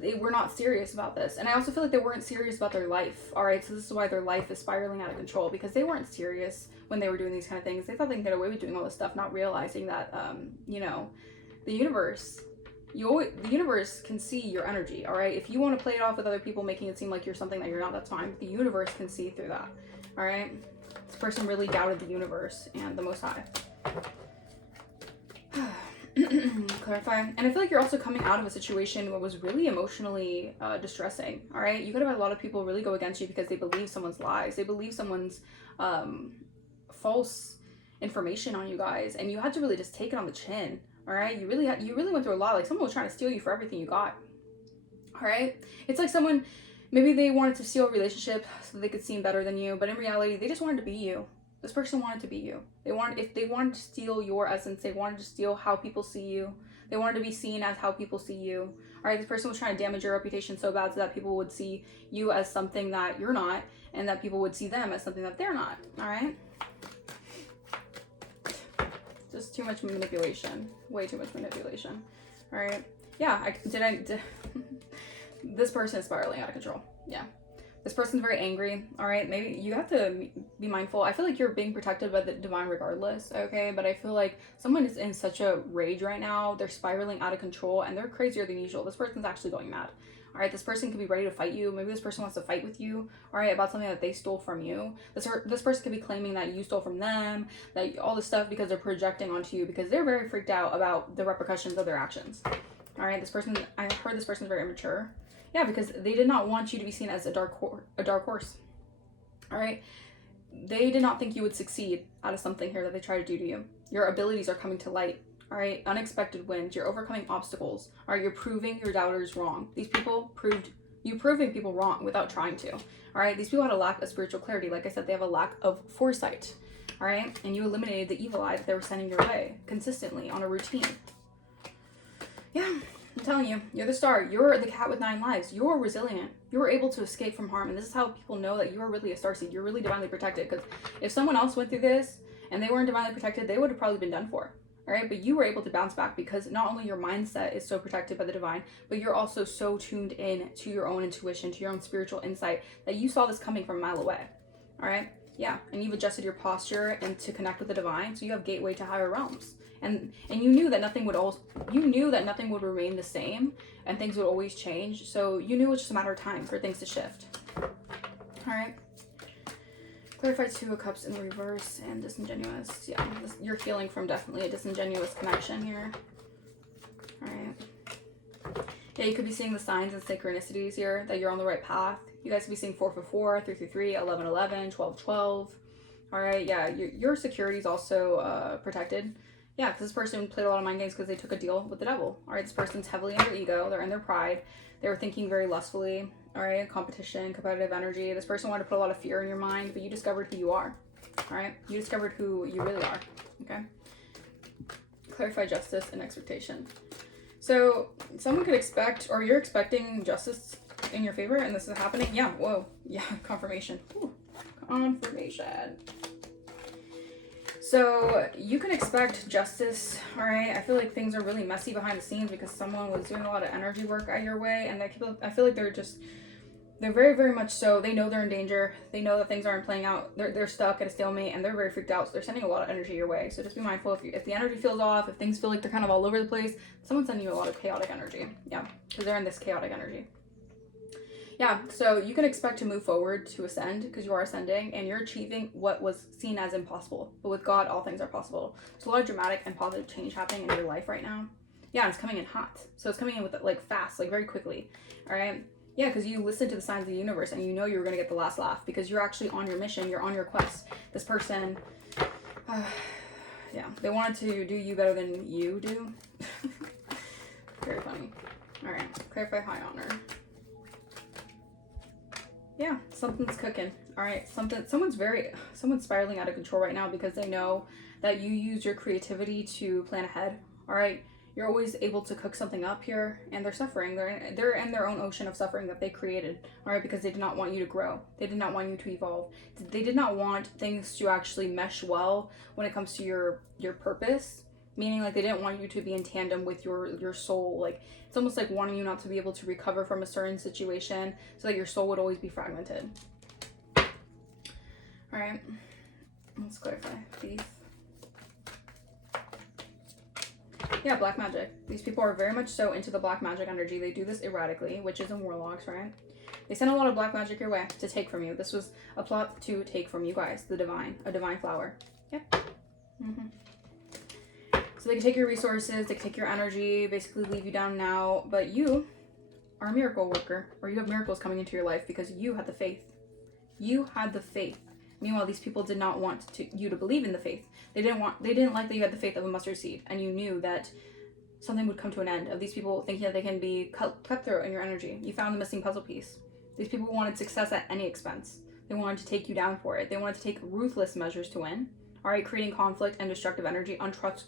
they were not serious about this. And I also feel like they weren't serious about their life. All right, so this is why their life is spiraling out of control, because they weren't serious when they were doing these kind of things. They thought they could get away with doing all this stuff, not realizing that the universe can see your energy. All right, if you want to play it off with other people making it seem like you're something that you're not, that's fine. The universe can see through that. All right, this person really doubted the universe and the Most High. Clarify. And I feel like you're also coming out of a situation what was really emotionally distressing. All right, you could have had a lot of people really go against you because they believe someone's lies. They believe someone's false information on you guys, and you had to really just take it on the chin. All right, you really went through a lot. Like, someone was trying to steal you for everything you got. All right, it's like someone, maybe they wanted to steal a relationship so they could seem better than you, but in reality they just wanted to be you. This person wanted to be you. If they wanted to steal your essence, they wanted to steal how people see you. They wanted to be seen as how people see you. All right, this person was trying to damage your reputation so bad so that people would see you as something that you're not, and that people would see them as something that they're not. All right? Just too much manipulation. Way too much manipulation. All right? Yeah, this person is spiraling out of control. Yeah. This person's very angry, all right? Maybe you have to be mindful. I feel like you're being protected by the divine regardless, okay? But I feel like someone is in such a rage right now. They're spiraling out of control, and they're crazier than usual. This person's actually going mad, all right? This person could be ready to fight you. Maybe this person wants to fight with you, all right, about something that they stole from you. This person could be claiming that you stole from them, that all this stuff, because they're projecting onto you, because they're very freaked out about the repercussions of their actions, all right? I heard this person's very immature. Yeah, because they did not want you to be seen as a dark horse. All right? They did not think you would succeed out of something here that they try to do to you. Your abilities are coming to light. All right? Unexpected wins. You're overcoming obstacles. All right? You're proving your doubters wrong. These people proving people wrong without trying to. All right? These people had a lack of spiritual clarity. Like I said, they have a lack of foresight. All right? And you eliminated the evil eye that they were sending your way consistently on a routine. Yeah. I'm telling you, you're the star. You're the cat with 9 lives. You're resilient. You're able to escape from harm. And this is how people know that you're really a starseed. You're really divinely protected. Because if someone else went through this and they weren't divinely protected, they would have probably been done for. All right. But you were able to bounce back because not only your mindset is so protected by the divine, but you're also so tuned in to your own intuition, to your own spiritual insight, that you saw this coming from a mile away. All right. Yeah. And you've adjusted your posture and to connect with the divine. So you have gateway to higher realms. And you knew that nothing would remain the same, and things would always change. So you knew it was just a matter of time for things to shift. All right. Clarify 2 of Cups in the reverse and disingenuous. Yeah, you're healing from definitely a disingenuous connection here. All right. Yeah, you could be seeing the signs and synchronicities here that you're on the right path. You guys could be seeing 4 for 4, 3 3 3, 11 11, 12 12. All right, yeah, your security is also protected. Yeah, because this person played a lot of mind games because they took a deal with the devil. All right, this person's heavily in their ego. They're in their pride. They were thinking very lustfully. All right, competition, competitive energy. This person wanted to put a lot of fear in your mind, but you discovered who you are. All right, you discovered who you really are. Okay. Clarify justice and expectation. So someone could expect, or you're expecting justice in your favor, and this is happening. Yeah, whoa, yeah, confirmation. Ooh, confirmation. So you can expect justice, all right? I feel like things are really messy behind the scenes because someone was doing a lot of energy work at your way, and I feel like they're very, very much so. They know they're in danger. They know that things aren't playing out. They're stuck at a stalemate, and they're very freaked out. So they're sending a lot of energy your way. So just be mindful if the energy feels off, if things feel like they're kind of all over the place, someone's sending you a lot of chaotic energy. Yeah, because they're in this chaotic energy. Yeah, so you can expect to move forward to ascend because you are ascending and you're achieving what was seen as impossible. But with God, all things are possible. So a lot of dramatic and positive change happening in your life right now. Yeah, it's coming in hot. So it's coming in with like fast, like very quickly. All right. Yeah, because you listen to the signs of the universe and you know you were going to get the last laugh because you're actually on your mission. You're on your quest. This person, yeah, they wanted to do you better than you do. Very funny. All right. Clarify high honor. Yeah, something's cooking. All right, someone's spiraling out of control right now because they know that you use your creativity to plan ahead. All right, you're always able to cook something up here, and they're suffering. They're in their own ocean of suffering that they created. All right, because they did not want you to grow. They did not want you to evolve. They did not want things to actually mesh well when it comes to your purpose. Meaning, like, they didn't want you to be in tandem with your soul. Like, it's almost like wanting you not to be able to recover from a certain situation so that your soul would always be fragmented. All right, let's clarify. Thief. Yeah, black magic. These people are very much so into the black magic energy. They do this erratically, witches and warlocks, right? They send a lot of black magic your way to take from you. This was a plot to take from you guys, a divine flower. Yep. Mm-hmm. So they can take your resources, they can take your energy, basically leave you down now, but you are a miracle worker, or you have miracles coming into your life because you had the faith. You had the faith. Meanwhile, these people did not want you to believe in the faith. They didn't like that you had the faith of a mustard seed, and you knew that something would come to an end of these people thinking that they can be cutthroat in your energy. You found the missing puzzle piece. These people wanted success at any expense. They wanted to take you down for it. They wanted to take ruthless measures to win. All right, creating conflict and destructive energy,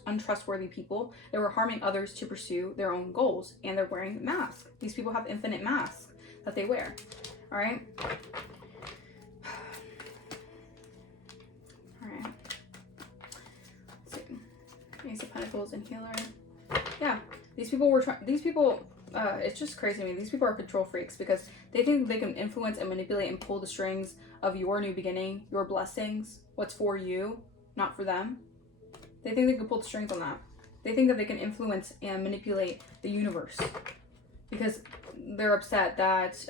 untrustworthy people. They were harming others to pursue their own goals, and they're wearing masks. These people have infinite masks that they wear. All right. All right. Let's see. Ace of Pentacles and Healer. Yeah, these people it's just crazy to me. These people are control freaks because they think they can influence and manipulate and pull the strings of your new beginning, your blessings, what's for you, not for them. They think they can pull the strings on that. They think that they can influence and manipulate the universe because they're upset that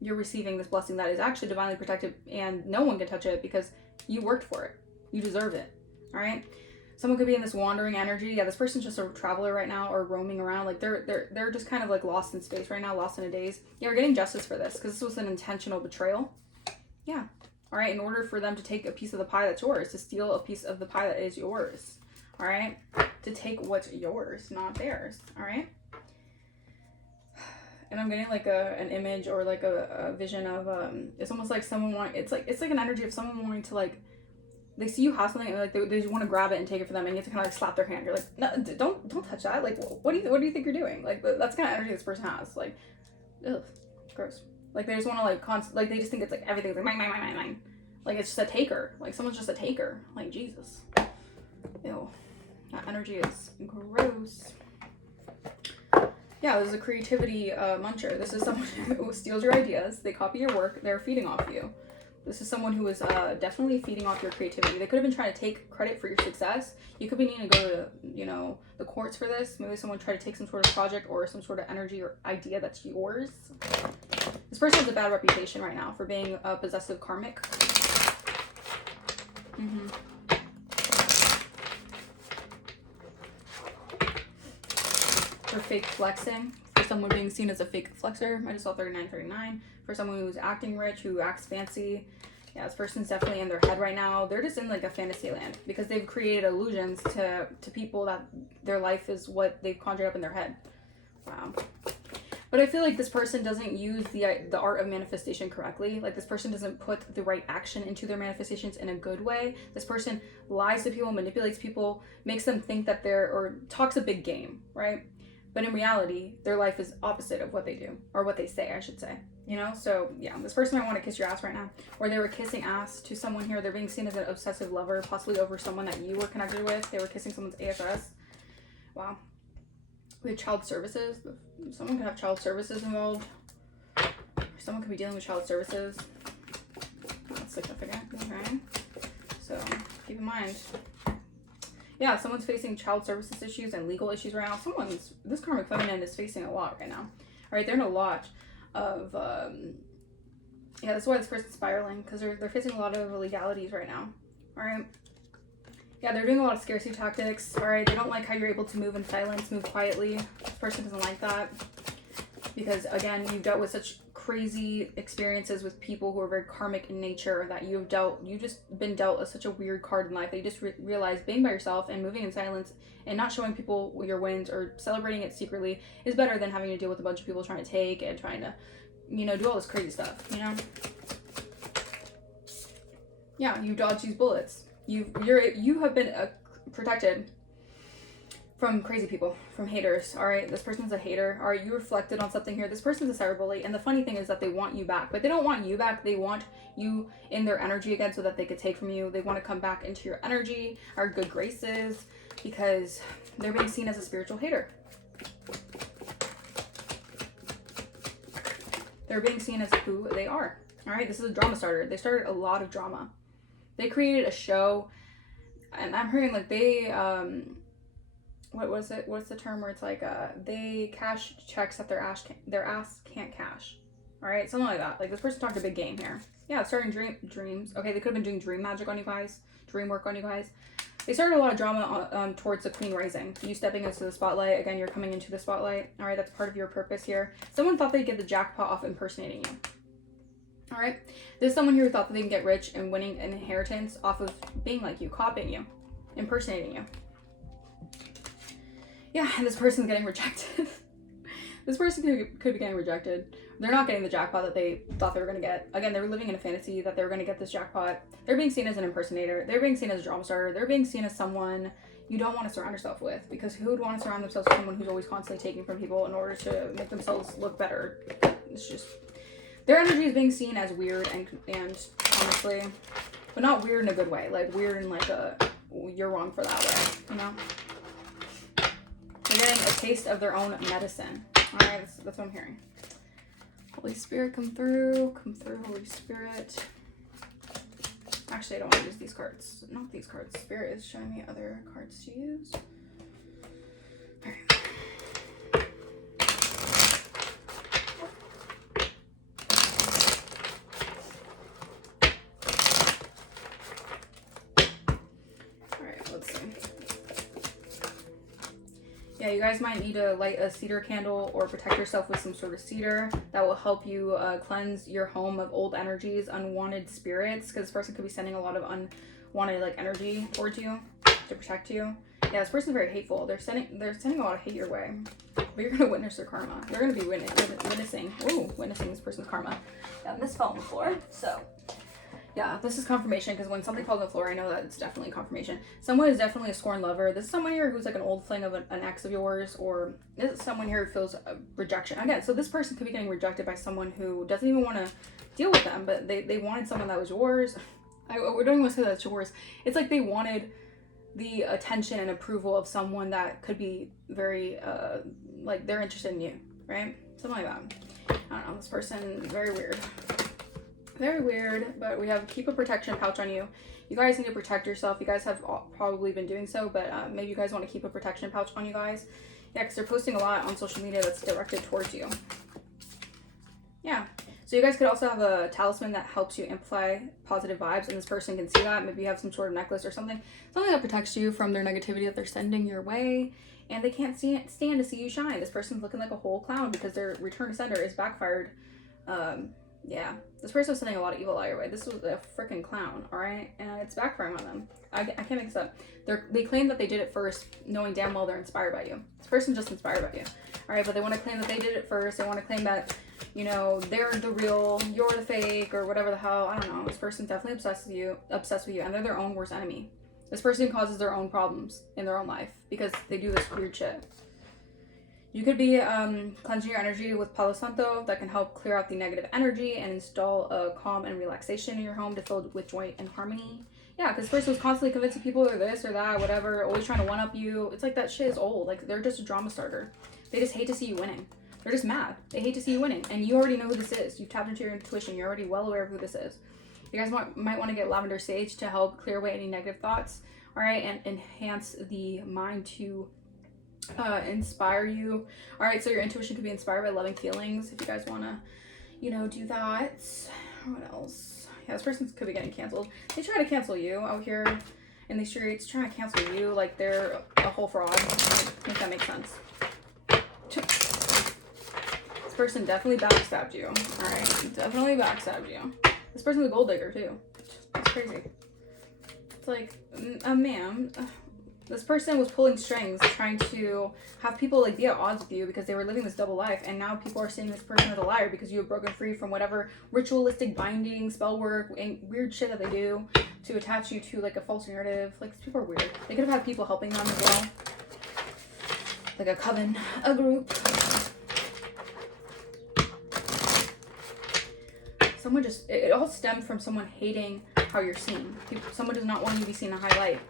you're receiving this blessing that is actually divinely protected and no one can touch it because you worked for it. You deserve it. All right. Someone could be in this wandering energy. Yeah, this person's just a traveler right now or roaming around. Like they're just kind of like lost in space right now, lost in a daze. Yeah, we're getting justice for this because this was an intentional betrayal. Yeah. All right, in order for them to take a piece of the pie that's yours, to steal a piece of the pie that is yours, all right, to take what's yours, not theirs, all right. And I'm getting like an image or like a vision of it's almost like it's like an energy of someone wanting to like, they see you have something and like they just want to grab it and take it for them, and you have to kind of like slap their hand. You're like, no, don't touch that. Like, what do you think you're doing? Like that's the kind of energy this person has. Like, ugh, gross. Like they just want to like they just think it's like everything's like mine. Like it's just a taker. Like someone's just a taker. Like Jesus. Ew. That energy is gross. Yeah, this is a creativity muncher. This is someone who steals your ideas. They copy your work. They're feeding off you. This is someone who is definitely feeding off your creativity. They could have been trying to take credit for your success. You could be needing to go to, the courts for this. Maybe someone tried to take some sort of project or some sort of energy or idea that's yours. This person has a bad reputation right now for being a possessive karmic. Mm-hmm. For fake flexing. For someone being seen as a fake flexer. I just saw 3939. For someone who's acting rich, who acts fancy. Yeah, this person's definitely in their head right now. They're just in like a fantasy land because they've created illusions to people that their life is what they've conjured up in their head. Wow. But I feel like this person doesn't use the art of manifestation correctly. Like this person doesn't put the right action into their manifestations in a good way. This person lies to people, manipulates people, makes them think that or talks a big game, right? But in reality, their life is opposite of what they do, or what they say, I should say. You know, so yeah, this person might want to kiss your ass right now, or they were kissing ass to someone here. They're being seen as an obsessive lover, possibly over someone that you were connected with. They were kissing someone's ASS. Wow. We have child services. Someone could have child services involved. Someone could be dealing with child services. That's significant. Okay. So keep in mind. Yeah, someone's facing child services issues and legal issues right now. This karmic feminine is facing a lot right now. All right, they're in a lot of yeah, that's why this person's spiraling, because they're facing a lot of illegalities right now. All right. Yeah, they're doing a lot of scarcity tactics. All right, they don't like how you're able to move in silence, move quietly. This person doesn't like that because, again, you've dealt with such crazy experiences with people who are very karmic in nature that you've just been dealt such a weird card in life that you just realize being by yourself and moving in silence and not showing people your wins or celebrating it secretly is better than having to deal with a bunch of people trying to take and trying to, you know, do all this crazy stuff, you know? Yeah, you dodge these bullets. You have been protected from crazy people, from haters. All right, this person's a hater. All right, you reflected on something here. This person's a cyberbully, and the funny thing is that they want you back, but they don't want you back. They want you in their energy again so that they could take from you. They want to come back into your energy, our good graces, because they're being seen as a spiritual hater. They're being seen as who they are. All right, this is a drama starter. They started a lot of drama. They created a show, and I'm hearing like they what was it? What's the term where it's like they cash checks that their ass can't cash. All right, something like that. Like this person talked a big game here. Yeah, starting dreams. Okay, they could have been doing dream magic on you guys, dream work on you guys. They started a lot of drama towards the queen rising. You stepping into the spotlight. Again, you're coming into the spotlight. All right, that's part of your purpose here. Someone thought they'd get the jackpot off impersonating you. All right, there's someone here who thought that they can get rich and winning an inheritance off of being like you, copying you, impersonating you. Yeah, and this person's getting rejected. This person could be getting rejected. They're not getting the jackpot that they thought they were going to get. Again, they were living in a fantasy that they were going to get this jackpot. They're being seen as an impersonator. They're being seen as a drama starter. They're being seen as someone you don't want to surround yourself with, because who would want to surround themselves with someone who's always constantly taking from people in order to make themselves look better? It's just, their energy is being seen as weird and honestly, but not weird in a good way. Like weird in like a, you're wrong for that way, you know? They're getting a taste of their own medicine. All right, that's what I'm hearing. Holy Spirit, come through, Holy Spirit. Actually, I don't want to use these cards. Not these cards. Spirit is showing me other cards to use. All right. All right, let's see. Yeah, you guys might need to light a cedar candle or protect yourself with some sort of cedar that will help you cleanse your home of old energies, unwanted spirits, because this person could be sending a lot of unwanted like energy towards you to protect you. Yeah, this person's very hateful. They're sending a lot of hate your way, but you're gonna witness their karma. They're gonna be witnessing this person's karma. Yeah, this fell on the floor, so. Yeah, this is confirmation, because when something falls on the floor, I know that it's definitely confirmation. Someone is definitely a scorned lover. This is someone here who's like an old fling of an ex of yours, or this is someone here who feels rejection. Again, so this person could be getting rejected by someone who doesn't even want to deal with them, but they wanted someone that was yours. I don't even want to say that's yours. It's like they wanted the attention and approval of someone that could be very, like they're interested in you, right? Something like that. I don't know, this person, very weird. Very weird, but we have keep a protection pouch on you. You guys need to protect yourself. You guys have probably been doing so, but maybe you guys want to keep a protection pouch on you guys. Yeah, because they're posting a lot on social media that's directed towards you. Yeah, so you guys could also have a talisman that helps you amplify positive vibes, and this person can see that. Maybe you have some sort of necklace or something that protects you from their negativity that they're sending your way, and they can't stand to see you shine. This person's looking like a whole clown because their return to sender is backfired. Yeah, this person's sending a lot of evil out your way. This was a freaking clown, all right? And it's backfiring on them. I can't make this up. They claim that they did it first, knowing damn well they're inspired by you. This person's just inspired by you, all right? But they want to claim that they did it first. They want to claim that, you know, they're the real, you're the fake, or whatever the hell. I don't know. This person's definitely obsessed with you, and they're their own worst enemy. This person causes their own problems in their own life because they do this weird shit. You could be cleansing your energy with Palo Santo that can help clear out the negative energy and install a calm and relaxation in your home to fill with joy and harmony. Yeah, because this person was constantly convincing people they're this or that, whatever, always trying to one-up you. It's like that shit is old. Like, they're just a drama starter. They just hate to see you winning. They're just mad. They hate to see you winning. And you already know who this is. You've tapped into your intuition. You're already well aware of who this is. You guys might want to get lavender sage to help clear away any negative thoughts, all right, and enhance the mind to inspire you. All right, so your intuition could be inspired by loving feelings if you guys want to, you know, do that. What else? Yeah, this person could be getting canceled. They try to cancel you out here in these streets, trying to cancel you like they're a whole fraud. Make that make sense. This person definitely backstabbed you. All right, definitely backstabbed you. This person's a gold digger too. That's crazy. It's like, ma'am, this person was pulling strings, trying to have people like be at odds with you because they were living this double life, and now people are seeing this person as a liar because you have broken free from whatever ritualistic binding, spell work, and weird shit that they do to attach you to like a false narrative. Like, these people are weird. They could have had people helping them as well, like a coven, a group. Someone just, it all stemmed from someone hating how you're seen. Someone does not want you to be seen in a high light.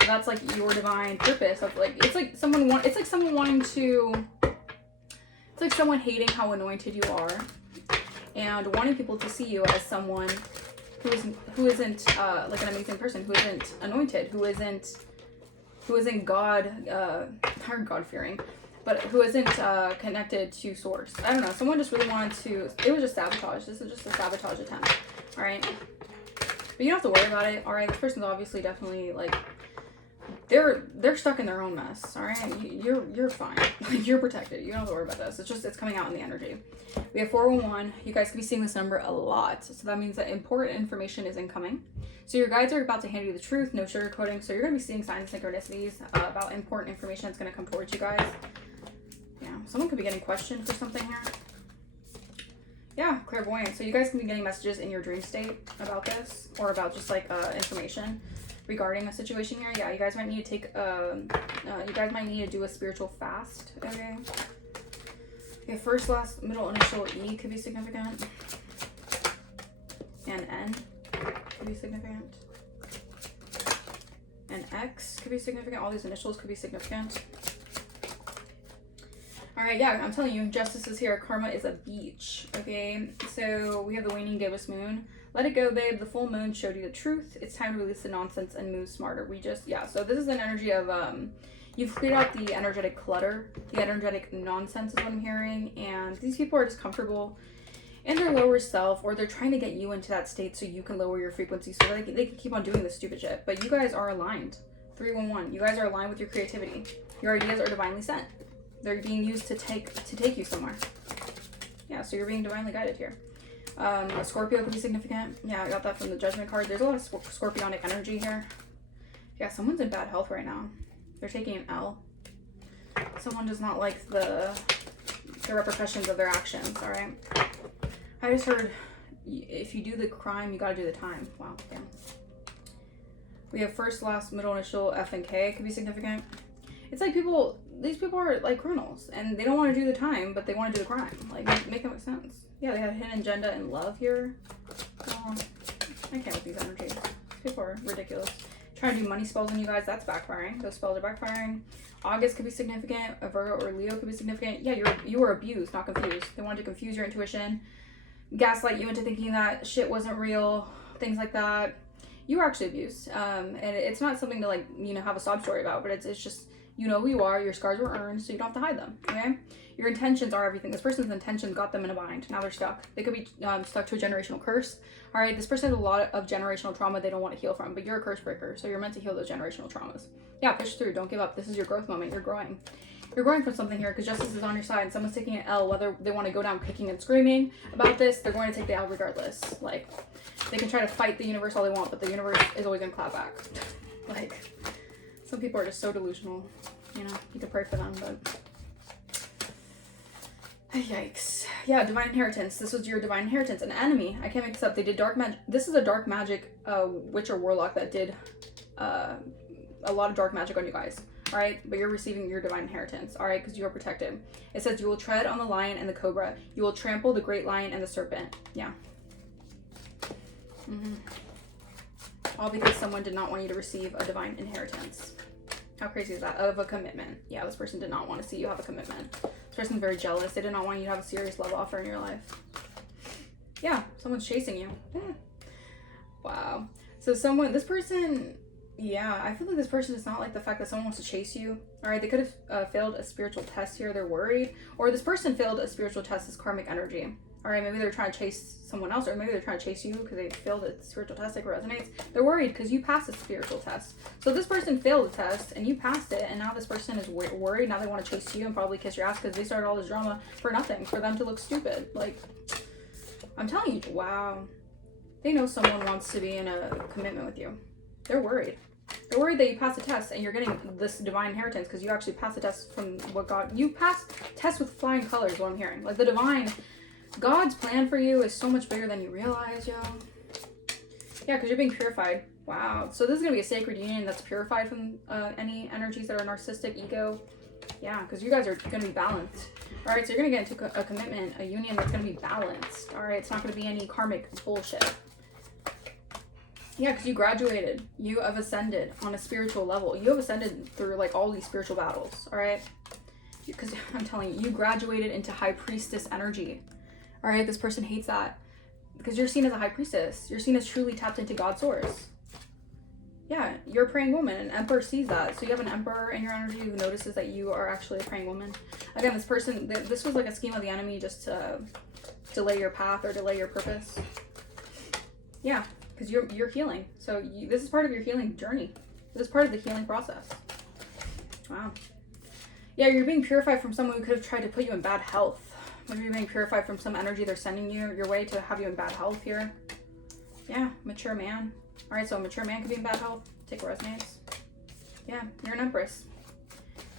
That's like your divine purpose. Of like, it's like someone hating how anointed you are and wanting people to see you as someone who isn't like an amazing person, who isn't anointed, who isn't God, not God-fearing, but who isn't connected to source. I don't know. Someone just really wanted to, it was just sabotage. This is just a sabotage attempt. All right. But you don't have to worry about it. All right. This person's obviously definitely like, they're stuck in their own mess. All right. You're fine. You're protected. You don't have to worry about this. It's coming out in the energy. We have 411. You guys could be seeing this number a lot. So that means that important information is incoming. So your guides are about to hand you the truth. No sugarcoating. So you're going to be seeing signs and synchronicities about important information that's going to come towards you guys. Yeah, someone could be getting questioned for something here. Yeah, clairvoyant. So you guys can be getting messages in your dream state about this, or about just like information regarding a situation here. Yeah, you guys might need to take you guys might need to do a spiritual fast. Okay. Okay, first, last, middle initial E could be significant, and N could be significant, and X could be significant. All these initials could be significant. All right, yeah, I'm telling you, justice is here. Karma is a beach, okay? So we have the waning gibbous moon. Let it go, babe. The full moon showed you the truth. It's time to release the nonsense and move smarter. So this is an energy of, you've cleared out the energetic clutter, the energetic nonsense is what I'm hearing, and these people are just comfortable in their lower self, or they're trying to get you into that state so you can lower your frequency so that they can keep on doing this stupid shit. But you guys are aligned. 311. You guys are aligned with your creativity. Your ideas are divinely sent. They're being used to take you somewhere. Yeah, so you're being divinely guided here. A Scorpio could be significant. Yeah, I got that from the Judgment card. There's a lot of scorpionic energy here. Yeah, someone's in bad health right now. They're taking an L. Someone does not like the repercussions of their actions, all right? I just heard, if you do the crime, you gotta do the time. Wow, damn. We have first, last, middle initial, F and K could be significant. It's like these people are like criminals, and they don't want to do the time, but they want to do the crime. Like, make it make sense. Yeah, they have hidden agenda and love here. Oh, I can't with these energies. These people are ridiculous. Trying to do money spells on you guys, that's backfiring. Those spells are backfiring. August could be significant. A Virgo or Leo could be significant. Yeah, you were abused, not confused. They wanted to confuse your intuition, gaslight you into thinking that shit wasn't real, things like that. You were actually abused. And it's not something to like, you know, have a sob story about, but it's just, you know who you are, your scars were earned, so you don't have to hide them, okay? Your intentions are everything. This person's intentions got them in a bind. Now they're stuck. They could be stuck to a generational curse, all right? This person has a lot of generational trauma they don't want to heal from, but you're a curse breaker, so you're meant to heal those generational traumas. Yeah, push through. Don't give up. This is your growth moment. You're growing. You're growing from something here because justice is on your side and someone's taking an L, whether they want to go down kicking and screaming about this, they're going to take the L regardless. Like, they can try to fight the universe all they want, but the universe is always going to clap back. Like, some people are just so delusional, you know, you can pray for them, but yikes. Yeah, divine inheritance. This was your divine inheritance. An enemy. I can't make this up. They did dark magic. This is a dark magic witch or warlock that did a lot of dark magic on you guys. All right, but you're receiving your divine inheritance. All right, because you are protected. It says you will tread on the lion and the cobra. You will trample the great lion and the serpent. Yeah. All because someone did not want you to receive a divine inheritance. How crazy is that? Of a commitment. Yeah, this person did not want to see you have a commitment. This person's very jealous. They did not want you to have a serious love offer in your life. Yeah, someone's chasing you. Wow. So this person, yeah, I feel like this person is not like the fact that someone wants to chase you. All right, they could have failed a spiritual test here. They're worried. Or this person failed a spiritual test as karmic energy. All right, maybe they're trying to chase someone else, or maybe they're trying to chase you because they failed a spiritual test, like resonates. They're worried because you passed a spiritual test. So this person failed the test and you passed it, and now this person is worried. Now they want to chase you and probably kiss your ass because they started all this drama for nothing, for them to look stupid. Like, I'm telling you, wow. They know someone wants to be in a commitment with you. They're worried. They're worried that you passed the test and you're getting this divine inheritance because you actually passed the test from what God... You passed tests with flying colors, what I'm hearing. Like, the divine... God's plan for you is so much bigger than you realize, yo. Yeah, because you're being purified. Wow. So this is going to be a sacred union that's purified from any energies that are narcissistic, ego. Yeah, because you guys are going to be balanced. All right, so you're going to get into a commitment, a union that's going to be balanced. All right, it's not going to be any karmic bullshit. Yeah, because you graduated. You have ascended on a spiritual level. You have ascended through, like, all these spiritual battles. All right? Because I'm telling you, you graduated into high priestess energy. All right, this person hates that because you're seen as a high priestess. You're seen as truly tapped into God's source. Yeah, you're a praying woman. An emperor sees that. So you have an emperor in your energy who notices that you are actually a praying woman. Again, this person, this was like a scheme of the enemy just to delay your path or delay your purpose. Yeah, because you're healing. So this is part of your healing journey. This is part of the healing process. Wow. Yeah, you're being purified from someone who could have tried to put you in bad health. Maybe you're being purified from some energy they're sending you your way to have you in bad health here. Yeah, mature man. All right, so a mature man could be in bad health. Take what resonates. Yeah, you're an empress.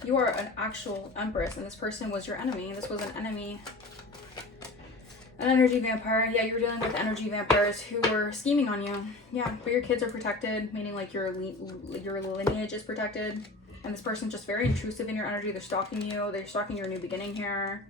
You are an actual empress, and this person was your enemy. This was an enemy. An energy vampire. Yeah, you were dealing with energy vampires who were scheming on you. Yeah, but your kids are protected, meaning like your lineage is protected. And this person's just very intrusive in your energy. They're stalking you. They're stalking your new beginning here.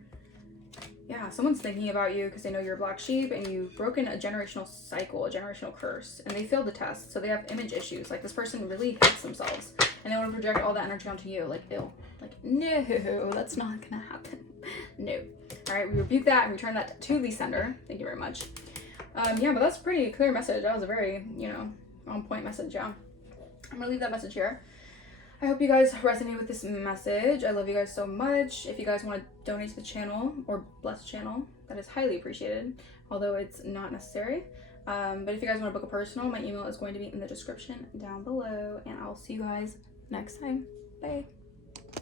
Yeah, someone's thinking about you because they know you're a black sheep and you've broken a generational cycle, a generational curse, and they failed the test. So they have image issues. Like, this person really hates themselves and they want to project all that energy onto you. Like, ew. Like, no, that's not going to happen. No. All right, we rebuke that and return that to the sender. Thank you very much. Yeah, but that's a pretty clear message. That was a very, on point message, yeah. I'm going to leave that message here. I hope you guys resonate with this message. I love you guys so much. If you guys want to donate to the channel or bless the channel, that is highly appreciated, although it's not necessary. But if you guys want to book a personal, my email is going to be in the description down below, and I'll see you guys next time. Bye.